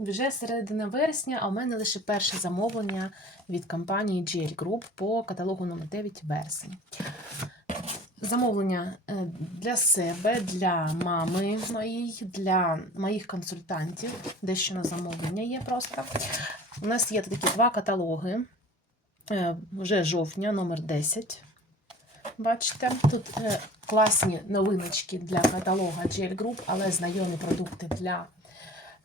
Вже середина вересня, а у мене лише перше замовлення від компанії GL Group по каталогу номер 9 вересень. Замовлення е, для себе, для мами моїй, для моїх консультантів. Дещо на замовлення є просто. У нас є такі два каталоги. Е, Вже жовтня, номер 10. Бачите, тут е, класні новиночки для каталога GL Group, але знайомі продукти для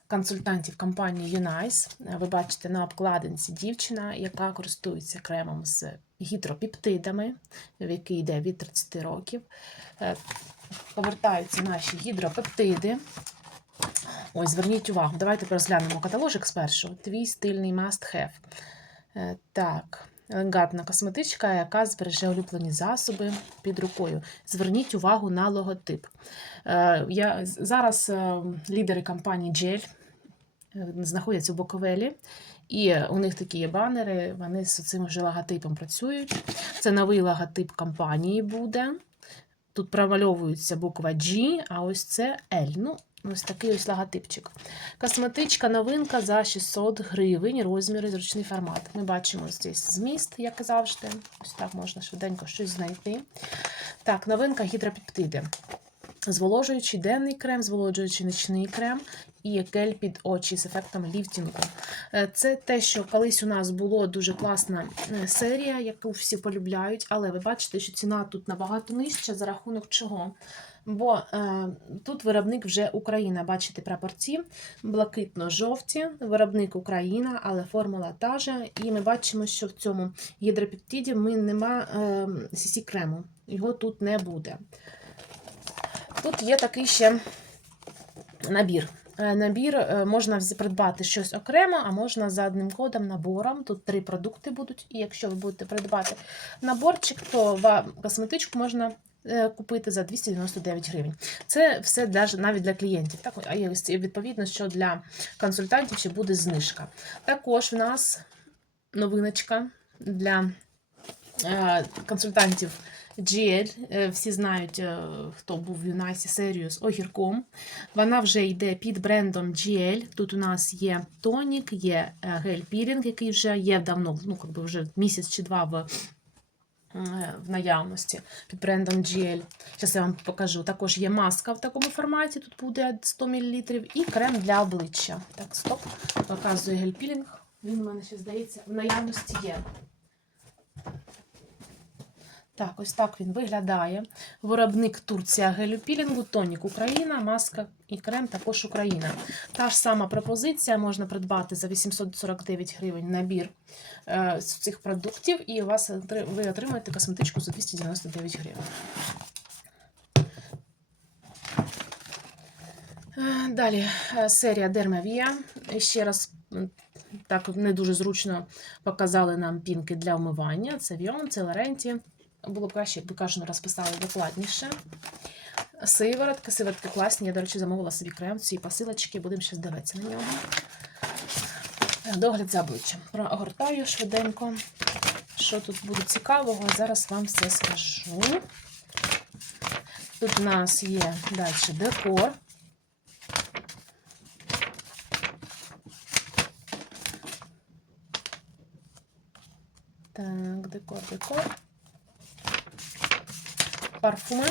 консультантів компанії. Е, Ви бачите на обкладинці дівчина, яка користується кремом з гідропептидами, в який йде від 30 років. Е, Повертаються наші гідропептиди. Ось, зверніть увагу, давайте розглянемо каталожик спершу. Твій стильний must have. Е, Так, елегантна косметичка, яка збереже улюблені засоби під рукою. Зверніть увагу на логотип. Е, Я, зараз е, лідери компанії Gel е, знаходяться у Боковелі. І у них такі є банери, вони з цим вже логотипом працюють. Це новий логотип компанії буде. Тут промальовується буква G, а ось це L. Ну, ось такий ось логотипчик. Косметичка новинка за 600 гривень, розміри, зручний формат. Ми бачимо здесь зміст, як і завжди. Ось так можна швиденько щось знайти. Так, новинка гідропептиди. Зволожуючий денний крем, зволожуючий нічний крем і гель під очі з ефектом ліфтінгу. Е, Це те, що колись у нас було дуже класна е, серія, яку всі полюбляють, але ви бачите, що ціна тут набагато нижча за рахунок чого. Бо е, тут виробник вже Україна, бачите прапорці, блакитно-жовті, виробник Україна, але формула та же. І ми бачимо, що в цьому гідропептиді ми нема е, сісі крему, його тут не буде. Тут є такий ще набір. Е, Набір е, можна придбати щось окремо, а можна за одним кодом набором. Тут три продукти будуть. І якщо ви будете придбати наборчик, то косметичку можна купити за 299 гривень. Це все навіть для клієнтів. Так, а відповідно, що для консультантів ще буде знижка. Також в нас новиночка для е, консультантів GL. Е, Всі знають, е, хто був в Юнайсі серію з огірком. Вона вже йде під брендом GL. Тут у нас є тонік, є е, гель-пілінг, який вже є давно, ну, як би вже місяць чи два в, е, в наявності під брендом GL. Зараз я вам покажу. Також є маска в такому форматі, тут буде 100 мл, і крем для обличчя. Так, стоп, показую гель-пілінг. Він у мене ще здається в наявності є. Так, ось так він виглядає. Виробник Турція гелю-пілінгу, тонік Україна, маска і крем також Україна. Та ж сама пропозиція можна придбати за 849 гривень набір е, з цих продуктів, і вас ви отримаєте косметичку за 299 гривень. Е, Далі е, серія Дермавія. Ще раз так не дуже зручно показали нам пінки для вмивання. Це Віон, це Лоренті. Було б краще, якби кожен розписали докладніше. Сиворотки, сиворотки класні. Я, до речі, замовила собі крем цієї посилочки, будемо ще дивитися на нього. Догляд за обличчям. Прогортаю швиденько. Що тут буде цікавого, зараз вам все скажу. Тут у нас є далі декор. Так, декор, декор. Парфуми.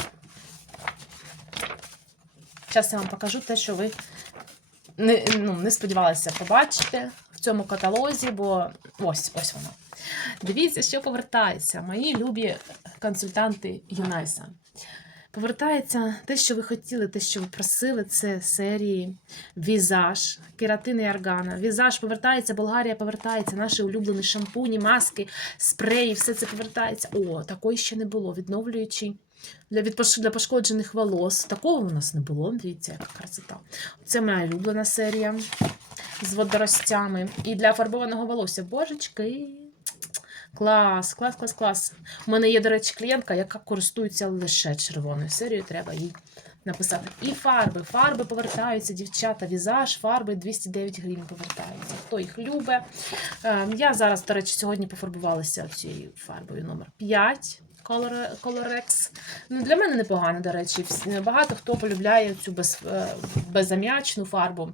Зараз я вам покажу те, що ви не, ну, не сподівалися побачити в цьому каталозі, бо ось ось воно. Дивіться, що повертається. Мої любі консультанти Юнайса. Повертається те, що ви хотіли, те, що ви просили, це серії візаж, кератин і органа. Візаж повертається, Болгарія повертається, наші улюблені шампуні, маски, спреї, все це повертається. О, такої ще не було. Відновлюючий для, відпош... для пошкоджених волос. Такого у нас не було. Дивіться, яка красота. Це моя улюблена серія з водоростями. І для фарбованого волосся. Божечки. Клас, клас, клас, клас. У мене є, до речі, клієнтка, яка користується лише червоною серією. Треба їй написати. І фарби. Фарби повертаються, дівчата. Візаж, фарби 209 гривень повертаються. Хто їх любить. Е, Я зараз, до речі, сьогодні пофарбувалася цією фарбою номер 5. Color- Colorex. Ну, для мене непогано, до речі. Багато хто полюбляє цю без, е, безам'ячну фарбу.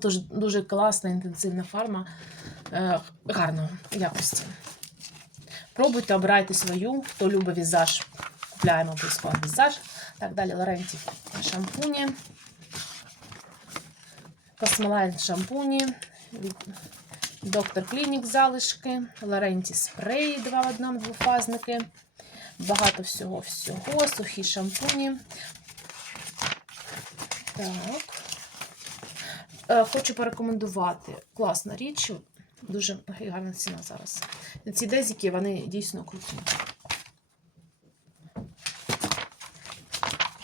Тож дуже класна, інтенсивна фарма е, якості. Пробуйте, обирайте свою. Хто любить візаж, купляємо обов'язково візаж. Так, далі Лоренті шампуні. Космолайн шампуні. Доктор Клінік залишки. Лоренті спреї два в одному двофазники. Багато всього всього. Сухі шампуні. Так. Е, Хочу порекомендувати. Класна річ. Дуже гарна ціна зараз. Ці дезіки, вони дійсно круті.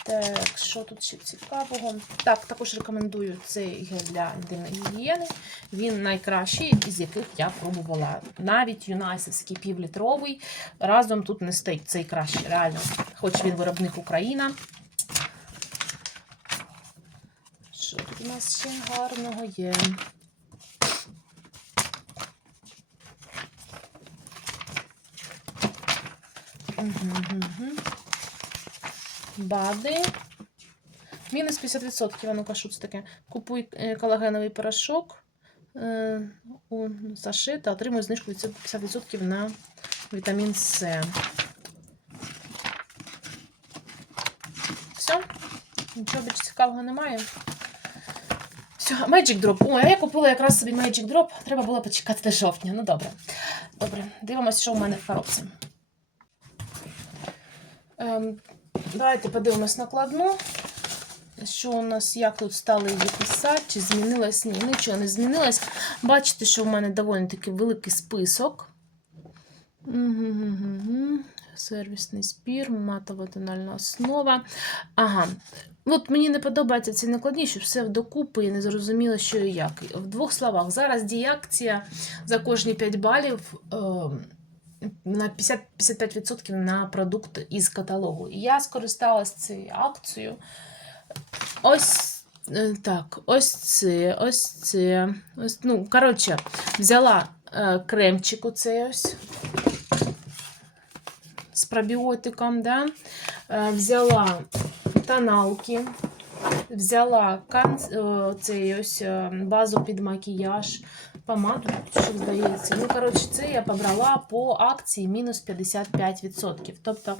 Так, що тут ще цікавого? Так, також рекомендую цей гель для гігієни. Він найкращий, із яких я пробувала. Навіть юнайсовський півлітровий. Разом тут не стоїть цей кращий, реально. Хоч він виробник Україна. Що тут у нас ще гарного є? Угу, угу. Бади. Мінус 50%, а ну-ка, що це таке? Купуй е, колагеновий порошок е, у Саши та отримуй знижку 50% на вітамін С. Все? Нічого більш цікавого немає. Все, Magic Drop. А я купила якраз собі Magic Drop. Треба було почекати до жовтня. Ну добре. Добре, дивимося, що в мене в коробці. Ем, давайте подивимось накладну. Що у нас, як тут стали її писати, чи змінилось? Ні, нічого не змінилось. Бачите, що в мене доволі таки великий список. Сервісний спір, матова тональна основа. Ага. От мені не подобається ці накладні, що все вдокупи і не зрозуміло, що і як. В двох словах, зараз діякція за кожні 5 балів. Е на 50, 55% на продукт із каталогу. І я скористалась цією акцією. Ось е, так, ось це, ось це. Ось, ну, коротше, взяла е, кремчик оцей ось з пробіотиком, да? е, взяла тоналки, взяла е, цей ось е, базу під макіяж, помаду, що здається. Ну, коротше, це я побрала по акції мінус 55%. Тобто,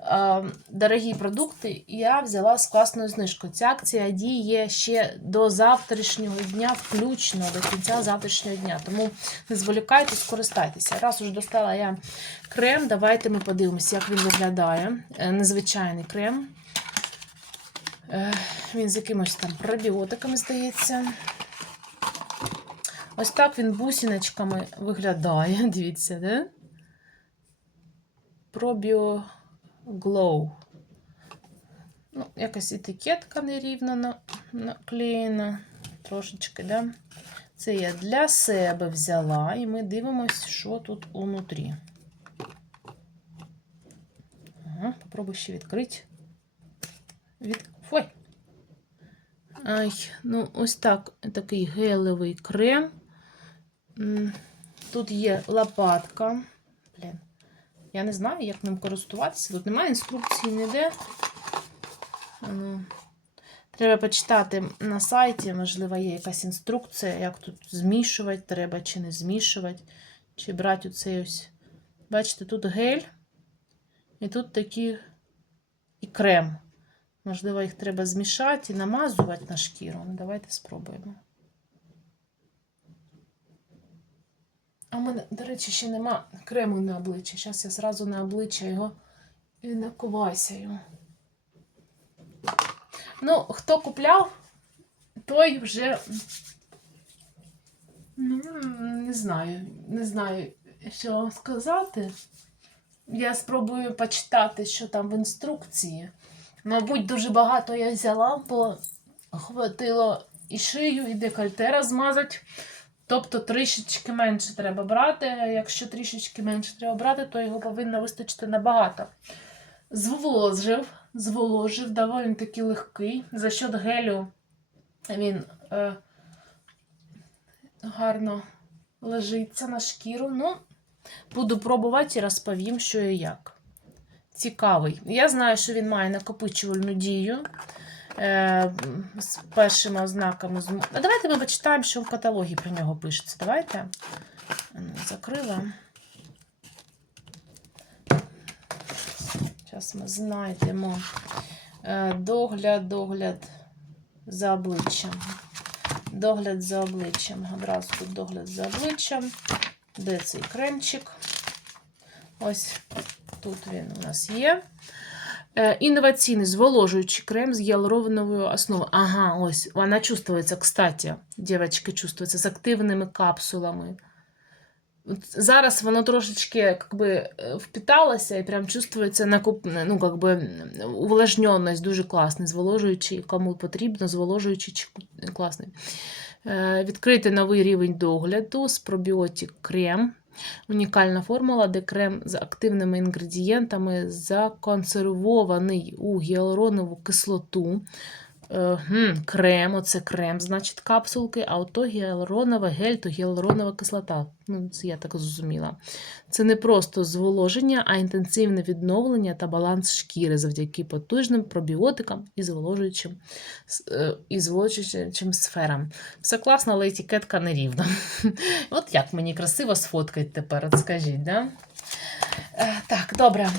е, дорогі продукти я взяла з класною знижкою. Ця акція діє ще до завтрашнього дня, включно до кінця завтрашнього дня. Тому не зволікайте, скористайтеся. Раз уже достала я крем, давайте ми подивимося, як він виглядає. Е, Незвичайний крем. Е, Він з якимось там пробіотиками, здається. Ось так він бусиночками виглядає. Дивіться, да? Probio Glow. Ну, якась етикетка нерівно наклеєна. Трошечки, да? Це я для себе взяла, і ми дивимося, що тут унутрі. Ага, попробую ще відкрити. Від... Ой! Ай, ну ось так, такий гелевий крем. Тут є лопатка. Блін. Я не знаю, як ним користуватися. Тут немає інструкції ніде. Ну, треба почитати на сайті, можливо, є якась інструкція, як тут змішувати треба, чи не змішувати, чи брати оцей ось. Бачите, тут гель, і тут такий і крем. Можливо, їх треба змішати і намазувати на шкіру. Ну, давайте спробуємо. А в мене, до речі, ще нема крему на обличчя. Зараз я зразу на обличчя його і накувайся. Ну, хто купляв, той вже. Ну, не знаю, не знаю, що вам сказати. Я спробую почитати, що там в інструкції. Мабуть, дуже багато я взяла, бо хватило і шию, і декольте розмазати. Тобто трішечки менше треба брати. Якщо трішечки менше треба брати, то його повинно вистачити набагато. Зволожив, зволожив, доволі таки легкий. За счет гелю він е, гарно лежиться на шкіру. Ну, буду пробувати і розповім, що і як. Цікавий. Я знаю, що він має накопичувальну дію. Е, з першими ознаками. Давайте ми почитаємо, що в каталогі про нього пишеться. Давайте. Ну, Закрила. Зараз ми знайдемо Е, догляд, догляд за обличчям. Догляд за обличчям. Одразу тут догляд за обличчям. Де цей кремчик? Ось тут він у нас є. Е, Інноваційний зволожуючий крем з гіалуроновою основою. Ага, ось. Вона чувствується, кстати, дівчатки, чувствується з активними капсулами. Зараз воно трошечки как би, е, впиталося і прям чувствується накуп... ну, как би, увлажненість дуже класний, зволожуючий, кому потрібно, зволожуючий чи- класний. Е, Відкрити новий рівень догляду з пробіотик крем. Унікальна формула, де крем з активними інгредієнтами законсервований у гіалуронову кислоту. Е, гм, крем, оце крем, значить, капсулки, а ото гіалуронова гель, то гіалуронова кислота. Ну, це я так зрозуміла. Це не просто зволоження, а інтенсивне відновлення та баланс шкіри завдяки потужним пробіотикам і зволожуючим, е, і зволожуючим сферам. Все класно, але етикетка нерівна. От як мені красиво сфоткать тепер, от скажіть, да? Е, Так, добре.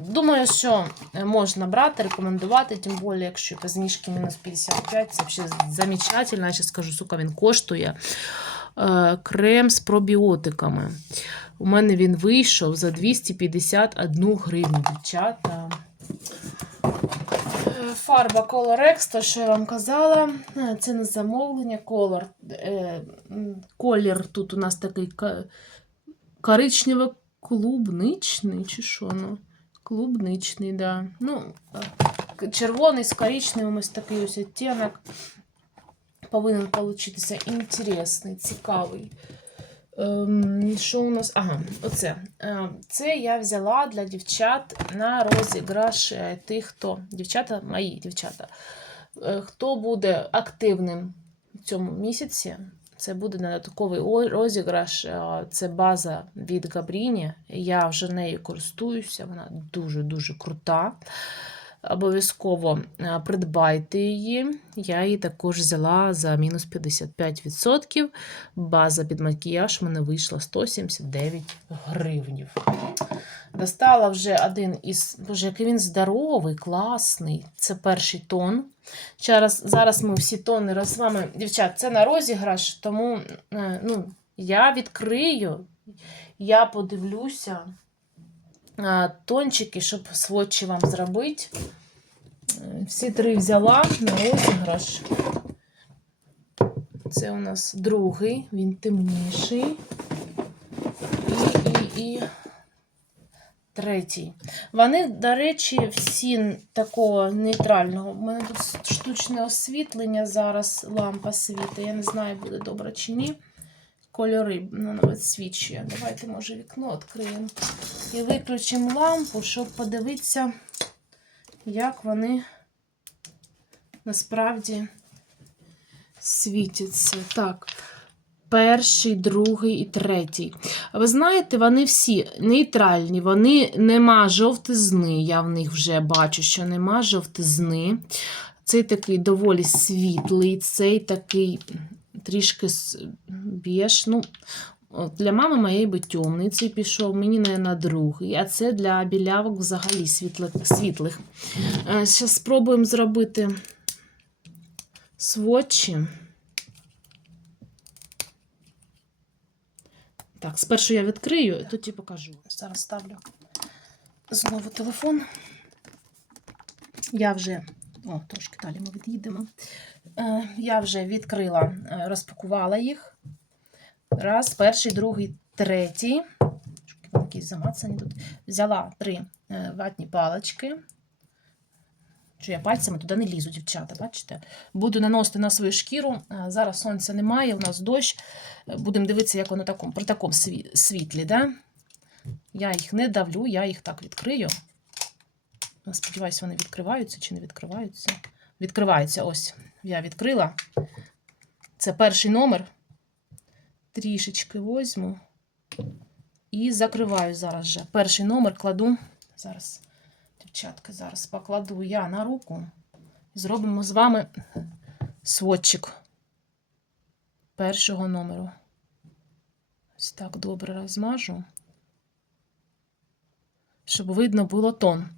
Думаю, що можна брати, рекомендувати, тим більше, якщо по мінус 55, це взагалі замечательно. Я ще скажу, сука, він коштує. Е, Крем з пробіотиками. У мене він вийшов за 251 гривню, дівчата. Е, Фарба Color X, що я вам казала, Е, це на замовлення. Color, колір тут у нас такий коричнево-клубничний, чи що? Ну? Клубничний, да. Ну, червоний з коричневим ось такий ось відтінок. Повинен получитися інтересний, цікавий. Ем, що у нас? Ага, оце. Е, Це я взяла для дівчат на розіграш тих, хто. Дівчата, мої дівчата. Хто буде активним в цьому місяці, це буде додатковий о- розіграш. Е, Це база від Габріні. Я вже нею користуюся, вона дуже-дуже крута. Обов'язково е, придбайте її. Я її також взяла за мінус 55%. База під макіяж мене вийшла 179 гривнів. Достала вже один із. Боже, який він здоровий, класний. Це перший тон. Зараз, зараз ми всі тони роз з вами. Дівчат, це на розіграш, тому е, ну, я відкрию, я подивлюся тончики, щоб сводчі вам зробити. Е, Всі три взяла на розіграш. Це у нас другий, він темніший. І, і, і третій. Вони, до речі, всі такого нейтрального. У мене тут штучне освітлення зараз, лампа світить. Я не знаю, буде добре чи ні. Кольори ну, навіть свічує. Давайте, може, вікно відкриємо. І виключимо лампу, щоб подивитися, як вони насправді світяться. Так. Перший, другий і третій. Ви знаєте, вони всі нейтральні, вони нема жовтизни. Я в них вже бачу, що нема жовтизни. Цей такий доволі світлий, цей такий трішки біж. Ну, для мами моєї би темний цей пішов, мені на другий, а це для білявок взагалі світлих. світлих. Зараз спробуємо зробити сводчі. Так, спершу я відкрию, і тоді покажу. Зараз ставлю знову телефон. Я вже, о, трошки далі ми від'їдемо. Е, Я вже відкрила, е, розпакувала їх. Раз, перший, другий, третій. Якісь замацані тут. Взяла три е, ватні палички. Що я пальцями туди не лізу, дівчата, бачите? Буду наносити на свою шкіру. Зараз сонця немає, у нас дощ. Будемо дивитися, як воно таком, при такому світлі. Да? Я їх не давлю, я їх так відкрию. Сподіваюся, вони відкриваються чи не відкриваються. Відкриваються, ось. Я відкрила. Це перший номер. Трішечки возьму і закриваю зараз же. Перший номер кладу. Зараз, дівчатки, зараз покладу я на руку. зробимо з вами сводчик першого номеру. Ось так добре розмажу, щоб видно було тон.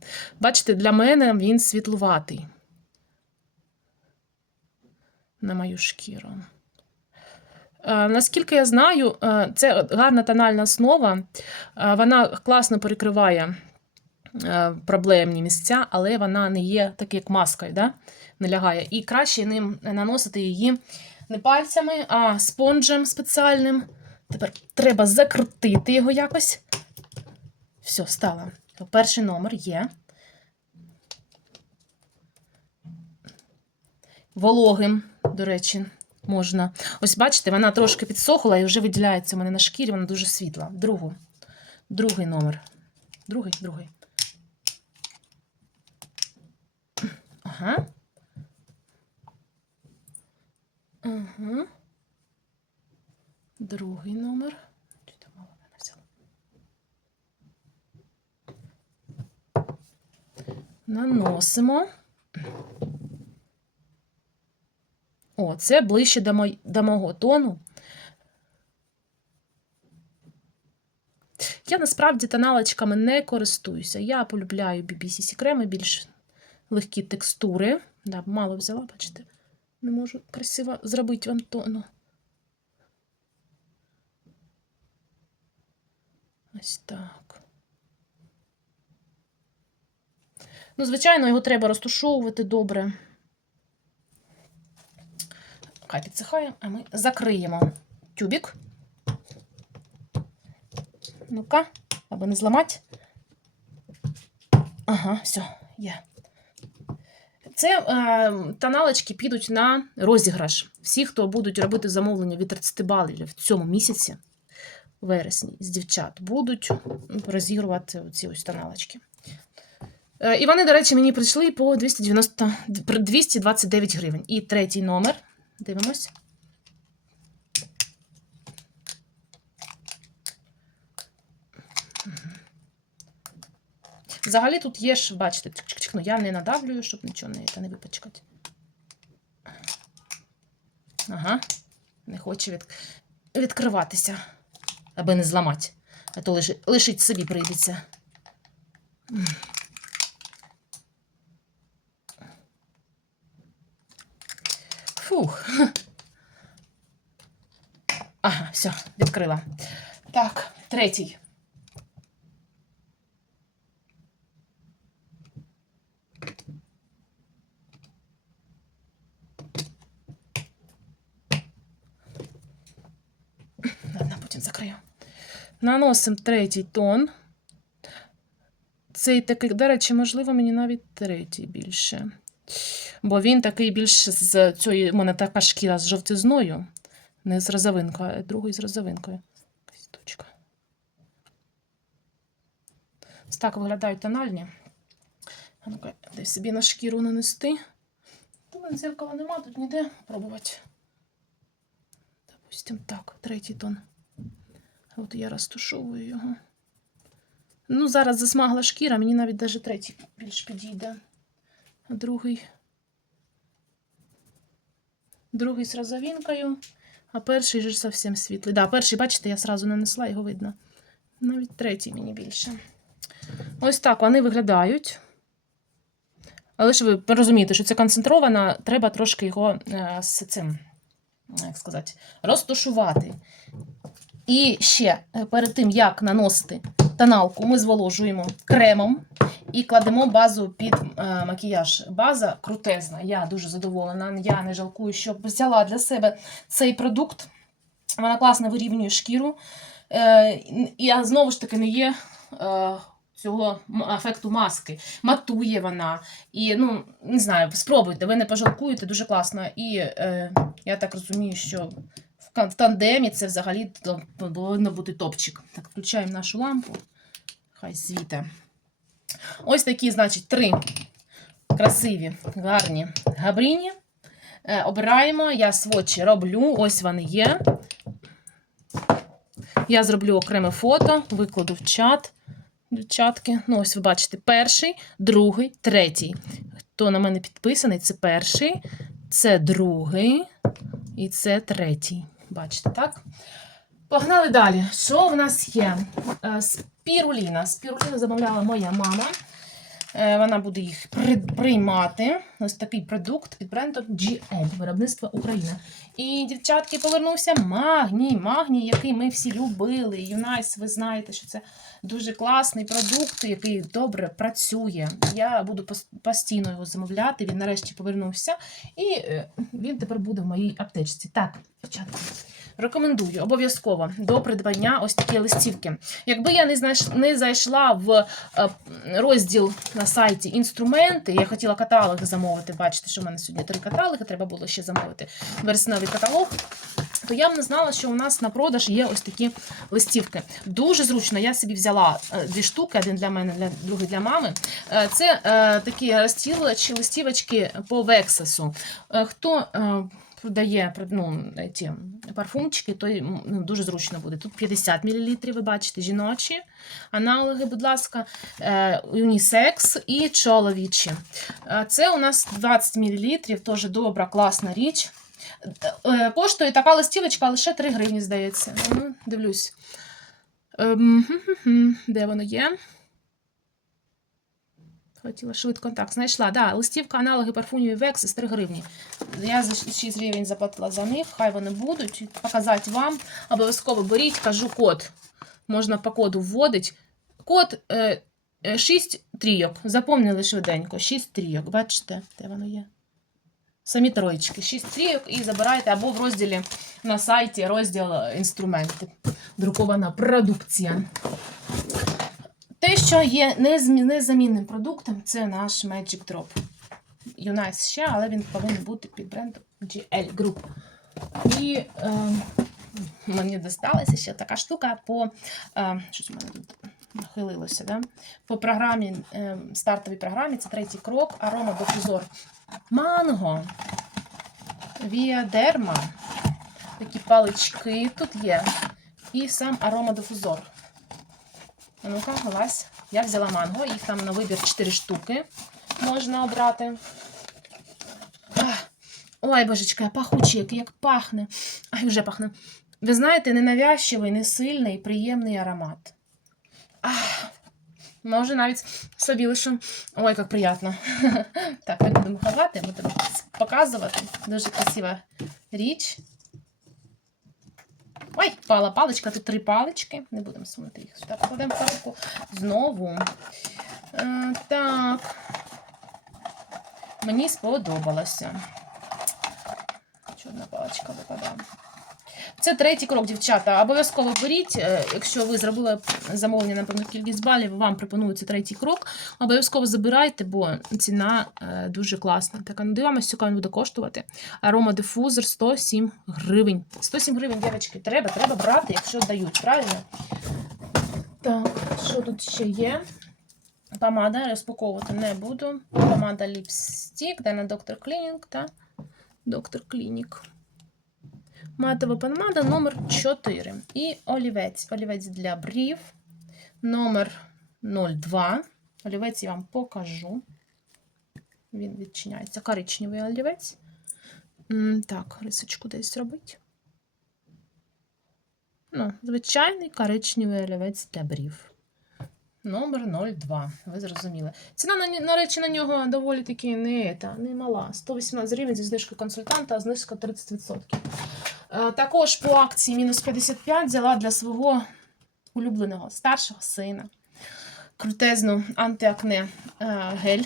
Бачите, для мене він світлуватий на мою шкіру. Е, Наскільки я знаю, е, це гарна тональна основа, е, вона класно перекриває проблемні місця, але вона не є так, як маскою, да? не лягає. І краще ним наносити її не пальцями, а спонжем спеціальним. Тепер треба закрутити його якось. Все, стало. Перший номер є. Вологим, до речі, можна. Ось бачите, вона трошки підсохла і вже виділяється у мене на шкірі, вона дуже світла. Другу. Другий номер. Другий, другий. Ага. Ага. Другий номер. Чи там мало мене взяла? Наносимо. О, це ближче до, мой, до мого тону. Я насправді тоналочками не користуюся. Я полюбляю BBC креми, більш легкі текстури. Да, мало взяла, бачите. Не можу красиво зробити вам тону. Ось так. Ну, звичайно, його треба розтушовувати добре. Хай підсихає, а ми закриємо тюбік. Ну-ка, аби не зламати. Ага, все, є. Це е, тоналочки підуть на розіграш. Всі, хто будуть робити замовлення від 30 балів в цьому місяці, вересні, з дівчат, будуть розігрувати ці ось тоналочки. Е, і вони, до речі, мені прийшли по 290, 229 гривень. І третій номер. Дивимось. Взагалі тут є ж, бачите, ну я не надавлюю, щоб нічого не, та не випачкати. Ага, не хоче від... відкриватися, аби не зламати. А то лишить, лишить собі прийдеться. Відкрила. Так, третій. Ладно, потім закрию. Наносимо третій тон. Цей такий, до речі, можливо, мені навіть третій більше. Бо він такий більш з цієї, у мене така шкіра з жовтизною, не з розовинкою, а другий з розовинкою. Якась точка. Ось так виглядають тональні. Ну-ка, десь собі на шкіру нанести. Тут мене нема, тут ніде пробувати. Допустим, так, третій тон. От я розтушовую його. Ну, зараз засмагла шкіра, мені навіть даже третій більш підійде. А другий. Другий з розовинкою, а перший же зовсім світлий. Да, перший, бачите, я сразу нанесла, його видно. Навіть третій мені більше. Ось так вони виглядають. Але ж ви розумієте, що це концентровано, треба трошки його е, з цим, як сказати, розтушувати. І ще е, перед тим, як наносити тоналку, ми зволожуємо кремом і кладемо базу під е, макіяж. База крутезна. Я дуже задоволена. Я не жалкую, що взяла для себе цей продукт. Вона класно вирівнює шкіру. Е, і знову ж таки не є. Е, Цього ефекту маски. Матує вона. І, ну, не знаю, спробуйте, ви не пожалкуєте, дуже класно. І е, я так розумію, що в тандемі це взагалі повинно бути топчик. Так, включаємо нашу лампу. Хай світе. Ось такі, значить, три красиві, гарні габріні. Е, обираємо, я сводчі роблю, ось вони є. Я зроблю окреме фото, викладу в чат. Дівчатки, ну ось ви бачите, перший, другий, третій. хто на мене підписаний, це перший, це другий і це третій. Бачите, так? Погнали далі. Що в нас є? Спіруліна. Спіруліну замовляла моя мама. Е, Вона буде їх приймати. Ось такий продукт під брендом GL, виробництво України. І, дівчатки, повернувся магній, магній, який ми всі любили. Юнайс, ви знаєте, що це дуже класний продукт, який добре працює. Я буду постійно його замовляти. Він нарешті повернувся. І е, він тепер буде в моїй аптечці. Так, дівчатки. Рекомендую обов'язково до придбання ось такі листівки. Якби я не знайш... не зайшла в е, розділ на сайті інструменти, я хотіла каталог замовити. Бачите, що в мене сьогодні три каталоги, треба було ще замовити вересневий каталог. То я б не знала, що у нас на продаж є ось такі листівки. Дуже зручно. Я собі взяла е, дві штуки: один для мене, для другий для мами. Е, Це е, такі листівочки по Вексесу. Хто е, продає ну, ці парфумчики, то ну, дуже зручно буде. Тут 50 мл, ви бачите, жіночі аналоги, будь ласка, е, унісекс і чоловічі. Е, Це у нас 20 мл, теж добра, класна річ. Е, Коштує така листівочка лише 3 гривні, здається. Ну, дивлюсь. Ем. Де воно є? Хотіла швидко так. Знайшла. Да, листівка аналоги парфумів Vexis 3 гривні. Я за 6 гривень заплатила за них, хай вони будуть. Показати вам. Обов'язково беріть, кажу код. Можна по коду вводити. Код е, е, 6 трійок. Запомнили швиденько. 6 трійок. Бачите, де воно є? Самі троєчки. 6 трійок і забирайте або в розділі на сайті розділ е, інструменти. Друкована продукція. Те, що є незамінним продуктом, це наш Magic Drop. Юнайс ще, але він повинен бути під брендом GL Group. І е, мені досталася ще така штука по. Е, щось у мене тут нахилилося, да? по програмі, е, стартовій програмі, це третій крок, арома дофузор. Манго. Віадерма. Такі палички тут є. І сам аромадифузор. Ну-ка, глазь. Я взяла манго, їх там на вибір 4 штуки можна обрати. Ой, божечка, пахучий, як пахне. Ай, вже пахне. Ви знаєте, ненавязчивий, не сильний, приємний аромат. Ах, може навіть собі лише. Ой, як приємно. Так, не будемо ховати, будемо показувати. Дуже красива річ. Ой, пала паличка, тут три палички. Не будемо сунути їх. Сюди кладемо в коробку знову. Е, так. Мені сподобалося. Ще одна паличка випадає. Це третій крок, дівчата. Обов'язково беріть, е, якщо ви зробили замовлення на певну кількість балів, вам пропонується третій крок. Обов'язково забирайте, бо ціна е, дуже класна. Так, а ну дивимося, скільки він буде коштувати. Арома дифузор 107 гривень. 107 гривень, дівчатки, треба, треба брати, якщо дають, правильно? Так, що тут ще є? Помада розпаковувати не буду. Помада ліпстик, де на доктор Клінінг, та доктор Клінік. Матова помада номер 4. І олівець. Олівець для брів номер 02. Олівець я вам покажу. Він відчиняється. Коричневий олівець. Так, рисочку десь зробити. Ну, звичайний коричневий олівець для брів. Номер 02. Ви зрозуміли. Ціна, на, на речі, на нього доволі таки не, та, не мала. 118 гривень зі знижкою консультанта, а знижка 30%. Е, Також по акції мінус 55 взяла для свого улюбленого старшого сина крутезну антиакне е, гель.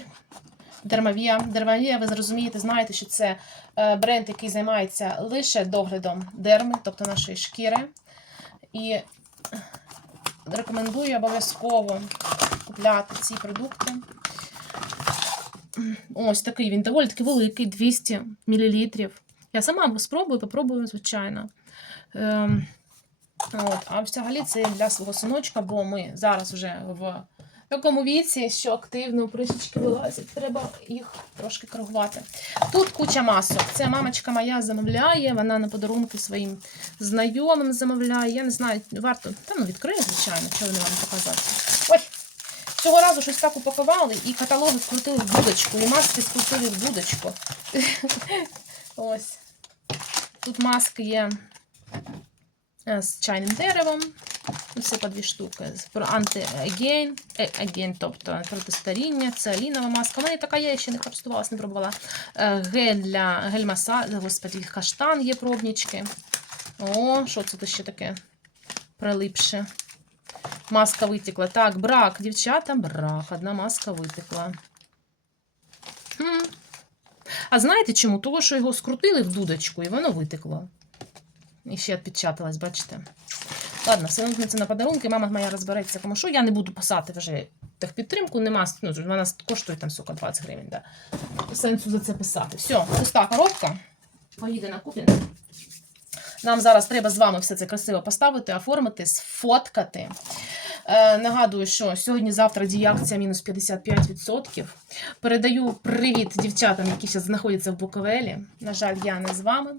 Дермавія. Дермавія, ви зрозумієте, знаєте, що це е, бренд, який займається лише доглядом дерми, тобто нашої шкіри. І рекомендую обов'язково купляти ці продукти. Ось такий він доволі таки великий, 200 мл. Я сама спробую, попробую, звичайно. Ем, от, а взагалі це для свого синочка, бо ми зараз вже в такому віці, що активно прищички вилазять. Треба їх трошки коригувати. Тут куча масок. Це мамочка моя замовляє, вона на подарунки своїм знайомим замовляє. Я не знаю, варто. Та ну відкрию, звичайно, що вони вам показати. Ой! Цього разу щось так упакували, і каталоги скрутили в будочку, і маски скрутили в будочку. Ось. Тут маски є е, з чайним деревом. Це по дві штуки. Про анти-еген, е, тобто протистаріння, це алінова маска. У мене така є, я ще не користувалась, не пробувала. Е, Гель для гель-масаж, господи, каштан є пробнічки. О, що це тут ще таке? Прилипше. Маска витекла. Так, брак, дівчата, брак. Одна маска витекла. Хм. А знаєте чому? Того, що його скрутили в дудочку, і воно витекло. І ще відпечаталось, бачите? Ладно, це на подарунки, мама моя розбереться, кому що. Я не буду писати вже техпідтримку, нема, ну, вона коштує там, сука, 20 гривень. Да. Сенсу за це писати. Все, пуста коробка. Поїде на купін. Нам зараз треба з вами все це красиво поставити, оформити, сфоткати. Е, нагадую, що сьогодні-завтра діє акція мінус 55%. Передаю привіт дівчатам, які зараз знаходяться в Буковелі. На жаль, я не з вами,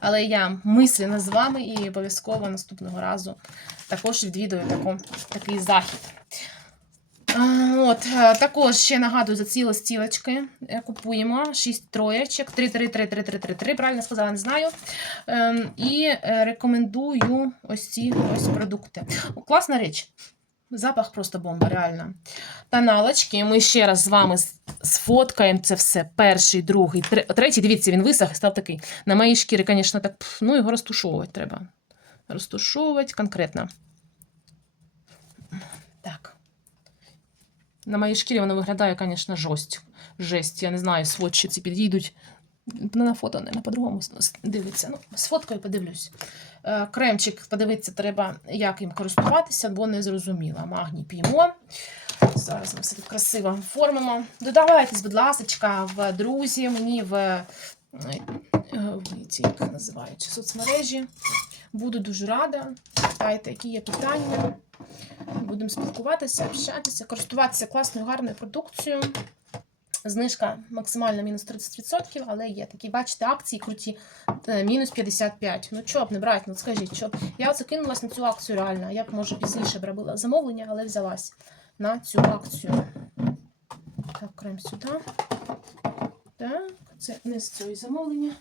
але я мислено з вами і обов'язково наступного разу також відвідую таку, такий захід. От, е, також ще нагадую за ці листівочки. Е, Купуємо 6 троєчок, 3 3 3 3 3 3 3 правильно сказала, не знаю. Ем, і е, рекомендую ось ці ось продукти. Класна річ. Запах просто бомба, реально. Тоналочки. Ми ще раз з вами сфоткаємо це все. Перший, другий, третій. Дивіться, він висох і став такий. На моїй шкірі, звісно, так, ну його розтушовувати треба. Розтушовувати конкретно. Так. На моїй шкірі воно виглядає, звісно, жорстко. Жесть. Я не знаю, сводчі ці підійдуть. На фото не на по-другому дивиться. Ну, сфоткаю, подивлюсь. Е, Кремчик подивитися треба, як їм користуватися, бо не зрозуміла. Магній п'ємо. Зараз ми все тут красиво оформимо. Додавайтесь, будь ласка, в друзі, мені в, е, ці, як називають, соцмережі. Буду дуже рада. Питайте, які є питання. Будемо спілкуватися, общатися, користуватися класною, гарною продукцією. Знижка максимально мінус 30%, але є такі, бачите, акції круті, е, мінус 55. Ну чого б не брати, ну скажіть, що. Я оце на цю акцію реально. Я б, може, пізніше б робила замовлення, але взялась на цю акцію. Так, крем сюди. Так, це не з цього замовлення.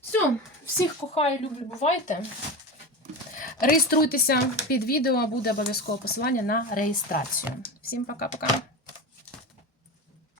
Все, всіх кохаю, люблю, бувайте. Реєструйтеся під відео, буде обов'язково посилання на реєстрацію. Всім пока-пока.